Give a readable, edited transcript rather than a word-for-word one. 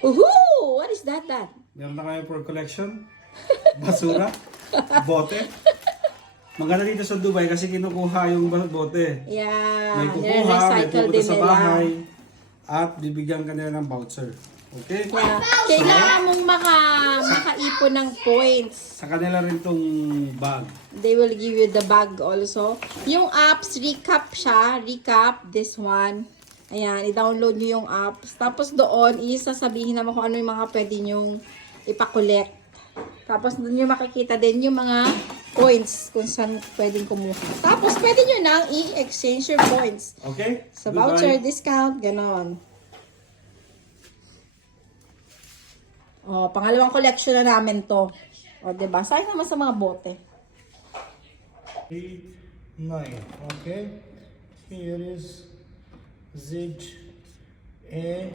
Woohoo! What is that, Dad? Meron na kayo for collection? Basura? Bote? Maganda dito sa Dubai kasi kinukuha yung bote. Yeah. May kukuha, may Nire-recycle pupunta din sa nila. bahay, at bibigyan ka nila ng voucher. Okay? Yeah. Kailangan mong makaipon ng points. Sa kanila rin tong bag. They will give you the bag also. Yung apps, recap siya. Recap, this one. Ayan, i-download nyo yung apps. Tapos doon, isasabihin naman kung ano yung mga pwede nyong ipakolect. Tapos doon nyo makikita din yung mga points kung saan pwedeng kumuha. Tapos pwede nyo nang i-exchange your points. Okay? Sa Goodbye. voucher, discount, ganon. O, pangalawang collection na namin to. O, diba? Sayang naman sa mga bote. 8, 9. Okay. Here is Z A